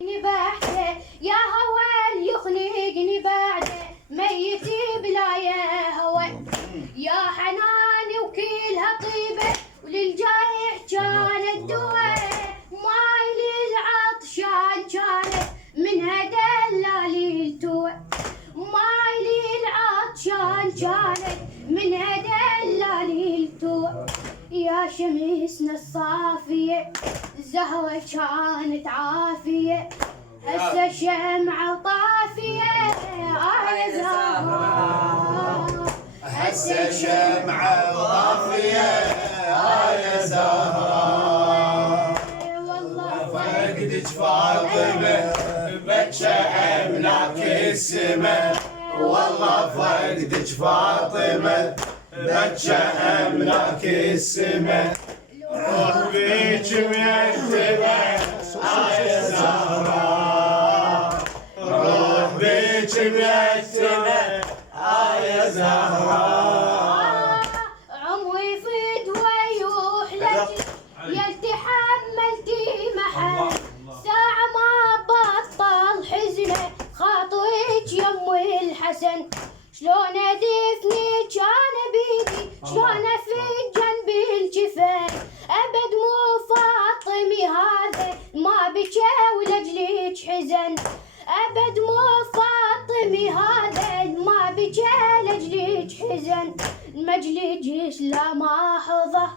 بعده يا هوى يخلقني بعده ميتي بلا يا هوى يا حناني وكلها طيبة وللجايع كانت دواء ماي للعطشان كانت منها دلالي التوى ماي للعطشان كانت منها دلالي التوى يا شمسنا الصافية زهوة كانت عافية هسه شمعة طافية يا زهرة هسه شمعة طافية يا زهرة والله فقدك فاطمة بكى أملاك السما والله فقدك فاطمة بكى أملاك السما روح بيك ميتمة يا زهرة روح بيك ميتمة يا زهرة عمري فدوى يوحلك يلتي حملتي محل ساعة ما بطل حزنه خاطرك يم الحسن شلون ادفني كان بيدي شلون في جنبي الجفن ابد مو فاطمي هذا ما بكى ولاجلك حزن ابد مو فاطمي هذا ما بكى لاجلك حزن مجلسك لا ما حظه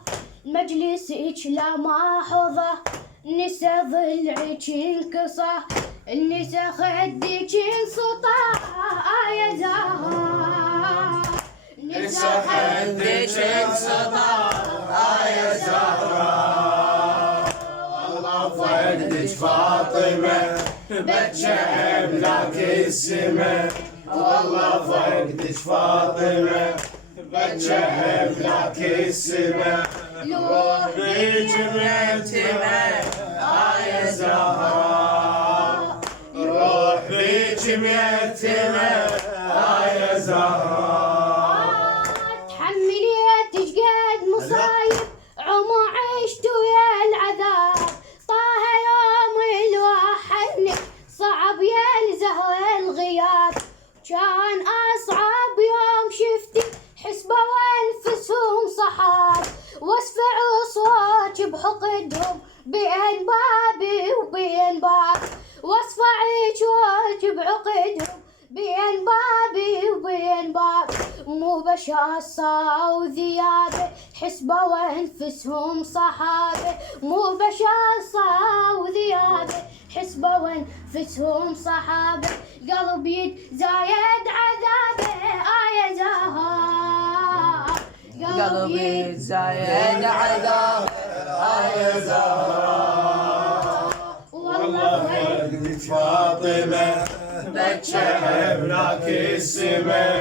مجلسك لا ما حظه نسى ضلعك انكسر النسى خدك انسطع يا زهرة نسى خدك انسطع يا زهرة والله فقدك فاطمة بكى أملاك السما والله فقدك فاطمة بكى أملاك السما روح بيك ميتمة يا زهرة روح بيك ميتمة يا زهرة تحمليت جقد مصايب عمو عشت ويا العذاب طه يوم الوحنك صعب يا الزهر الغياب كان أصعب يوم شفتي حسبة وانفسهم صحاب واسفع صوت بحقدهم بين بابي وبين باب واسفع صوت بعقدهم بين بابي وبين باب مو بشاصة وذيابه حسبة وانفسهم صحابه مو بشاصة وذيابه حسبة وانفسهم صحابه قلب يتزايد عذابه يا زهر قلبي يتزايد عذابه يا زهرة والله فقدك فاطمة بكى أملاك السما